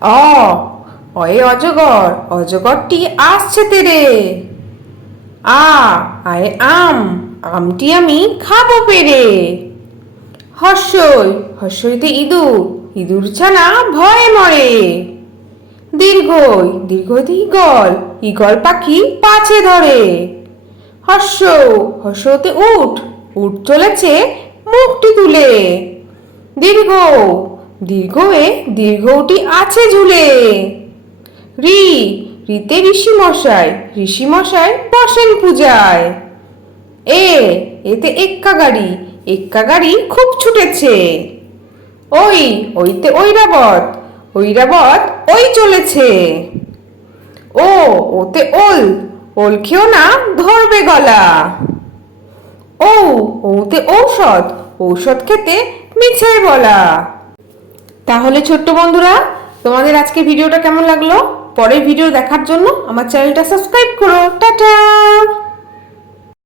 অ অয়ে অজগর, অজগরটি আসছে তেরে। আ আয়ে আম, আমটি আমি খাবো পেরে। হর্ষই, হর্ষইতে ইঁদুর, ইঁদুর ছানা ভয়ে মরে। দীর্ঘই, দীর্ঘইতে ঈগল, ঈগল পাখি পাছে ধরে। হর্ষ, হর্ষতে উট, উট চলেছে মুখটি তুলে। দীর্ঘ, দীর্ঘয়ে দীর্ঘটি আছে ঝুলে। ঋ, ঋতে ঋষি মশাই, ঋষি মশাই বসেন পূজায়। এ, এতে এক্কা গাড়ি, এক্কা গাড়ি খুব ছুটেছে। ওই, ওইতে ঐরাবত, ঐরাবত ওই চলেছে। ও, ওতে ওল, ওল খেও না ধরবে গলা। ও, ওতে ঔষধ, ঔষধ খেতে মিছে বলা। তাহলে ছোট্ট বন্ধুরা, তোমাদের আজকে ভিডিওটা কেমন লাগলো? পরের ভিডিও দেখার জন্য আমার চ্যানেলটা সাবস্ক্রাইব করো। টাটা।